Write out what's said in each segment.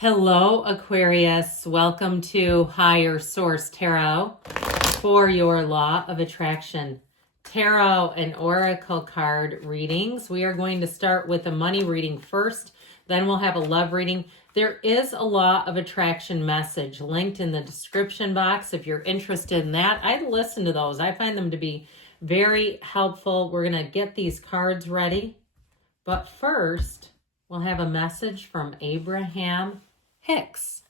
Hello, Aquarius. Welcome to Higher Source Tarot for your Law of Attraction Tarot and Oracle card readings. We are going to start with a money reading first, then we'll have a love reading. There is a Law of Attraction message linked in the description box if you're interested in that. I listen to those. I find them to be very helpful. We're going to get these cards ready, but first we'll have a message from Abraham Hicks.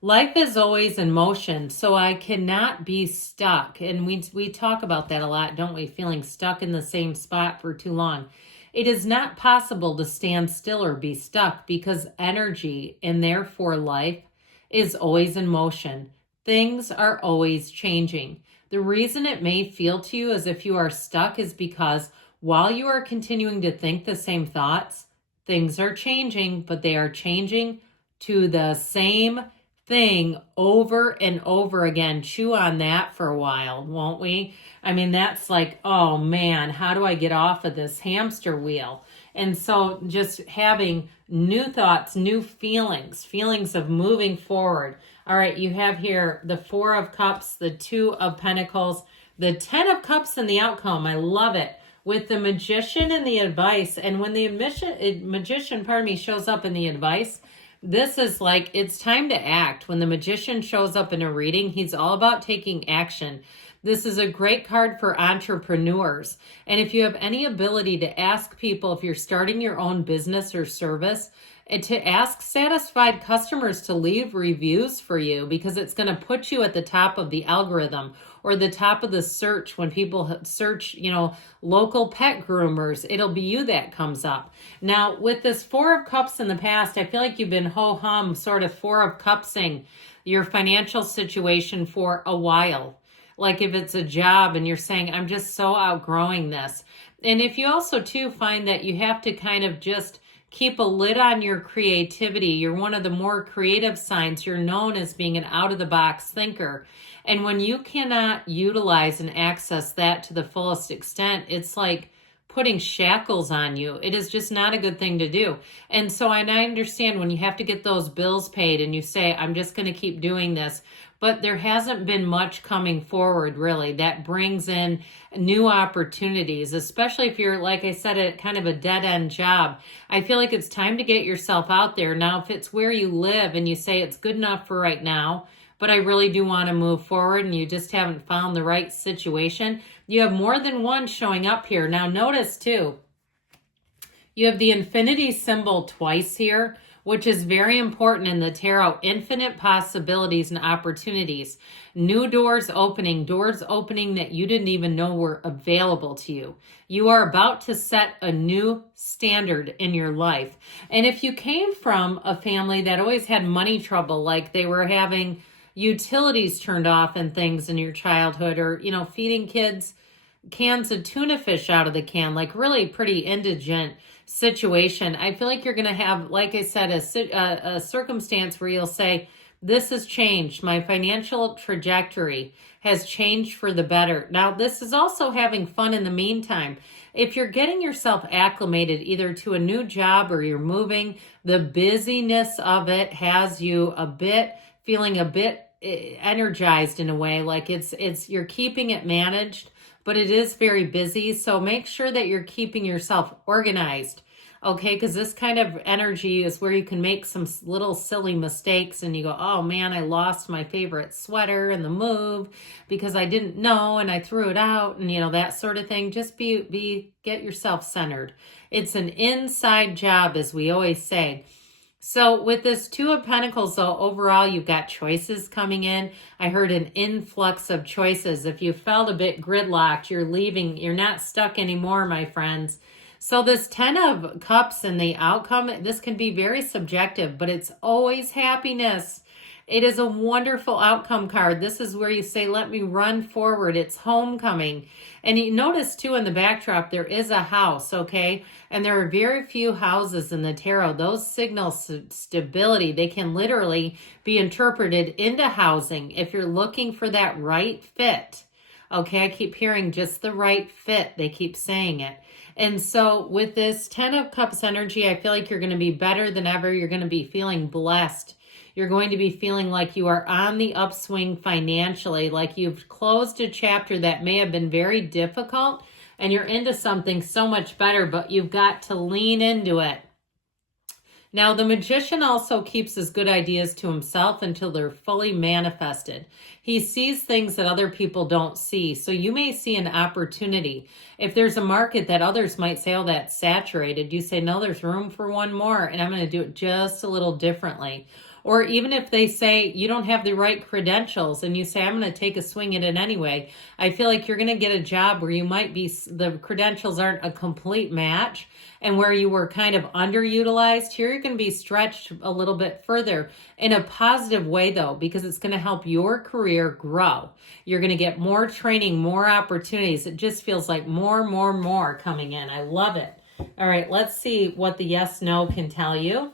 Life is always in motion, so I cannot be stuck. And we talk about that a lot, don't we? Feeling stuck in the same spot for too long. It is not possible to stand still or be stuck because energy and therefore life is always in motion. Things are always changing. The reason it may feel to you as if you are stuck is because while you are continuing to think the same thoughts, things are changing, but they are changing to the same thing over and over again. Chew on that for a while, won't we? I mean, that's like, oh man, how do I get off of this hamster wheel? And so just having new thoughts, new feelings of moving forward. All right, you have here the Four of Cups, the Two of Pentacles, the Ten of Cups and the outcome. I love it. With the Magician and the advice. And when the magician, shows up in the advice, this is like, it's time to act. When the Magician shows up in a reading, he's all about taking action. This is a great card for entrepreneurs. And if you have any ability to ask people, if you're starting your own business or service, and to ask satisfied customers to leave reviews for you, because it's going to put you at the top of the algorithm or the top of the search. When people search, local pet groomers, it'll be you that comes up. Now, with this Four of Cups in the past, I feel like you've been ho-hum, sort of Four of Cupsing your financial situation for a while. Like if it's a job and you're saying, I'm just so outgrowing this. And if you also, too, find that you have to kind of just keep a lid on your creativity. You're one of the more creative signs. You're known as being an out-of-the-box thinker. And when you cannot utilize and access that to the fullest extent, it's like putting shackles on you. It is just not a good thing to do. And so I understand when you have to get those bills paid and you say, I'm just going to keep doing this. But there hasn't been much coming forward, really, that brings in new opportunities, especially if you're, like I said, at kind of a dead-end job. I feel like it's time to get yourself out there. Now, if it's where you live and you say it's good enough for right now, but I really do want to move forward and you just haven't found the right situation, you have more than one showing up here. Now, notice, too, you have the infinity symbol twice here, which is very important in the tarot. Infinite possibilities and opportunities. New doors opening that you didn't even know were available to you. You are about to set a new standard in your life. And if you came from a family that always had money trouble, like they were having utilities turned off and things in your childhood, or, feeding kids cans of tuna fish out of the can, like really pretty indigent situation, I feel like you're going to have, like I said, a circumstance where you'll say, this has changed. My financial trajectory has changed for the better. Now, this is also having fun in the meantime. If you're getting yourself acclimated either to a new job or you're moving, the busyness of it has you feeling a bit energized in a way, like you're keeping it managed, but it is very busy. So make sure that you're keeping yourself organized, okay? Because this kind of energy is where you can make some little silly mistakes and you go, oh man, I lost my favorite sweater in the move because I didn't know and I threw it out, and that sort of thing. Just get yourself centered. It's an inside job, as we always say. So with this Two of Pentacles, though, overall, you've got choices coming in. I heard an influx of choices. If you felt a bit gridlocked, you're leaving. You're not stuck anymore, my friends. So this Ten of Cups and the outcome, this can be very subjective, but it's always happiness. It is a wonderful outcome card. This is where you say, let me run forward. It's homecoming. And you notice, too, in the backdrop, there is a house, okay? And there are very few houses in the tarot. Those signal stability. They can literally be interpreted into housing if you're looking for that right fit. Okay, I keep hearing just the right fit. They keep saying it. And so with this 10 of Cups energy, I feel like you're going to be better than ever. You're going to be feeling blessed. You're going to be feeling like you are on the upswing financially, like you've closed a chapter that may have been very difficult and you're into something so much better, but you've got to lean into it. Now, the magician also keeps his good ideas to himself until they're fully manifested. He sees things that other people don't see. So you may see an opportunity. If there's a market that others might say, oh, that's saturated, you say, no, there's room for one more, and I'm going to do it just a little differently. Or even if they say you don't have the right credentials and you say, I'm going to take a swing at it anyway, I feel like you're going to get a job where you might be, the credentials aren't a complete match, and where you were kind of underutilized, here you're going to be stretched a little bit further in a positive way, though, because it's going to help your career grow. You're going to get more training, more opportunities. It just feels like more coming in. I love it. All right, let's see what the yes, no can tell you.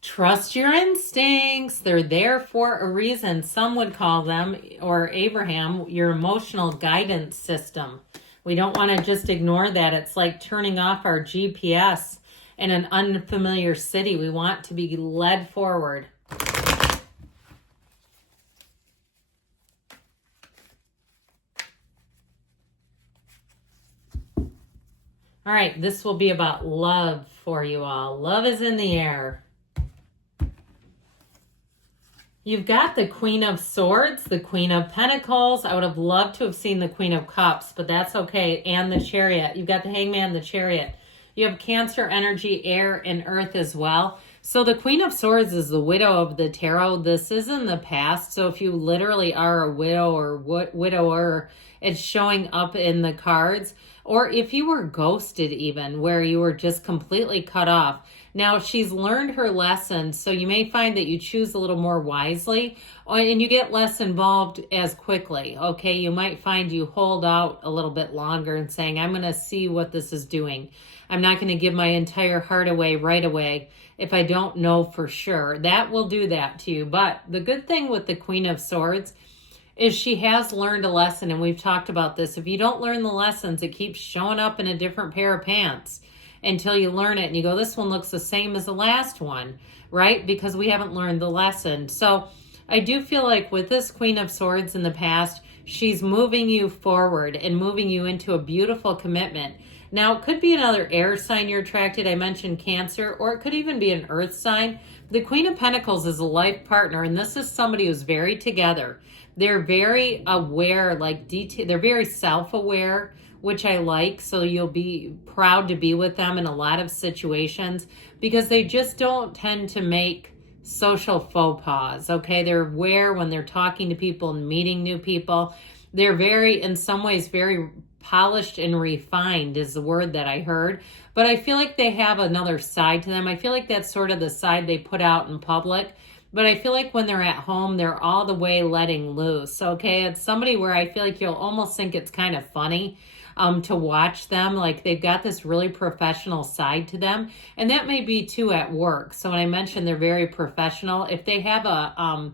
Trust your instincts. They're there for a reason. Some would call them, or Abraham, your emotional guidance system. We don't want to just ignore that. It's like turning off our GPS in an unfamiliar city. We want to be led forward. All right, this will be about love for you all. Love is in the air. You've got the Queen of Swords, the Queen of Pentacles. I would have loved to have seen the Queen of Cups, but that's okay. And the Chariot. You've got the Hangman, the Chariot. You have Cancer energy, air, and earth as well. So the Queen of Swords is the widow of the tarot. This is in the past. So if you literally are a widow or widower, it's showing up in the cards. Or if you were ghosted even, where you were just completely cut off. Now, she's learned her lesson, so you may find that you choose a little more wisely and you get less involved as quickly, okay? You might find you hold out a little bit longer and saying, I'm going to see what this is doing. I'm not going to give my entire heart away right away if I don't know for sure. That will do that to you. But the good thing with the Queen of Swords is she has learned a lesson, and we've talked about this. If you don't learn the lessons, it keeps showing up in a different pair of pants until you learn it and you go, this one looks the same as the last one, right? Because we haven't learned the lesson. So I do feel like with this Queen of Swords in the past, she's moving you forward and moving you into a beautiful commitment. Now, it could be another air sign you're attracted. I mentioned Cancer, or it could even be an earth sign. The Queen of Pentacles is a life partner, and this is somebody who's very together. They're very aware, they're very self-aware, which I like. So you'll be proud to be with them in a lot of situations because they just don't tend to make social faux pas, okay? They're aware when they're talking to people and meeting new people. They're very, in some ways, very polished and refined is the word that I heard. But I feel like they have another side to them. I feel like that's sort of the side they put out in public. But I feel like when they're at home, they're all the way letting loose, okay? It's somebody where I feel like you'll almost think it's kind of funny to watch them. Like they've got this really professional side to them. And that may be too at work. So when I mentioned they're very professional, if they have a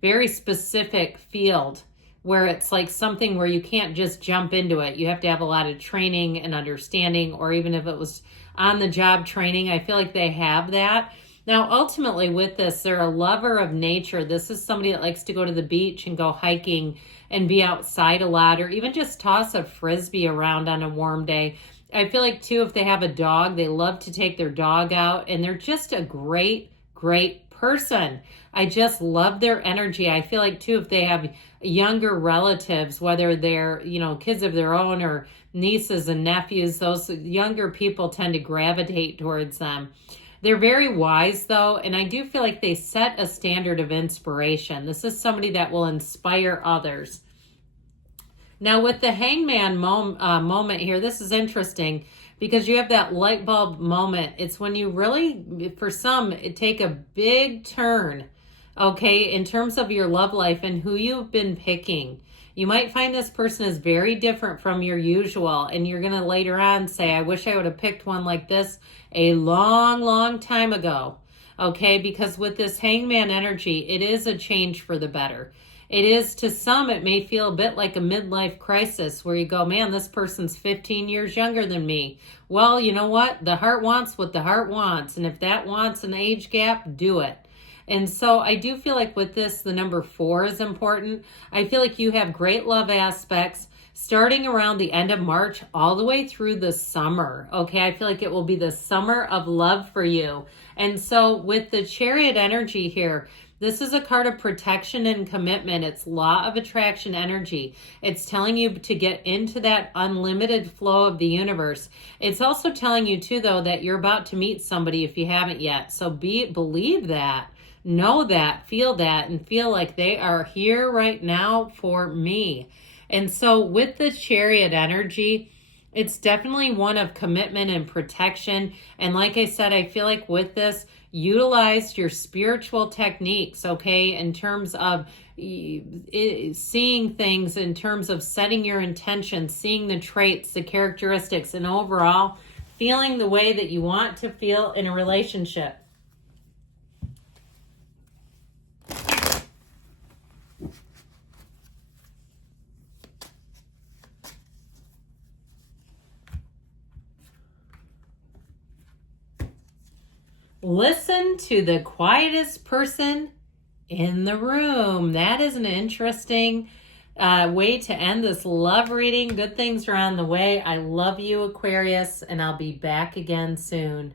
very specific field where it's like something where you can't just jump into it, you have to have a lot of training and understanding, or even if it was on the job training, I feel like they have that. Now, ultimately with this, they're a lover of nature. This is somebody that likes to go to the beach and go hiking and be outside a lot, or even just toss a Frisbee around on a warm day. I feel like too, if they have a dog, they love to take their dog out, and they're just a great person. I just love their energy. I feel like too, if they have younger relatives, whether they're, kids of their own or nieces and nephews, those younger people tend to gravitate towards them. They're very wise, though, and I do feel like they set a standard of inspiration. This is somebody that will inspire others. Now, with the Hangman moment here, this is interesting because you have that light bulb moment. It's when you really, for some, take a big turn, okay, in terms of your love life and who you've been picking. You might find this person is very different from your usual, and you're going to later on say, I wish I would have picked one like this a long time ago. okay? Because with this hangman energy, it is a change for the better. It is, to some, it may feel a bit like a midlife crisis where you go, man, this person's 15 years younger than me. Well, you know what? The heart wants what the heart wants. And if that wants an age gap, do it. And so I do feel like with this, the number 4 is important. I feel like you have great love aspects starting around the end of March all the way through the summer. Okay, I feel like it will be the summer of love for you. And so with the Chariot energy here, this is a card of protection and commitment. It's law of attraction energy. It's telling you to get into that unlimited flow of the universe. It's also telling you too, though, that you're about to meet somebody if you haven't yet. So believe that, know that, feel that, and feel like they are here right now for me. And so with the Chariot energy, it's definitely one of commitment and protection. And like I said, I feel like with this, utilize your spiritual techniques, okay, in terms of seeing things, in terms of setting your intentions, seeing the traits, the characteristics, and overall feeling the way that you want to feel in a relationship. Listen to the quietest person in the room. That is an interesting way to end this love reading. Good things are on the way. I love you, Aquarius, and I'll be back again soon.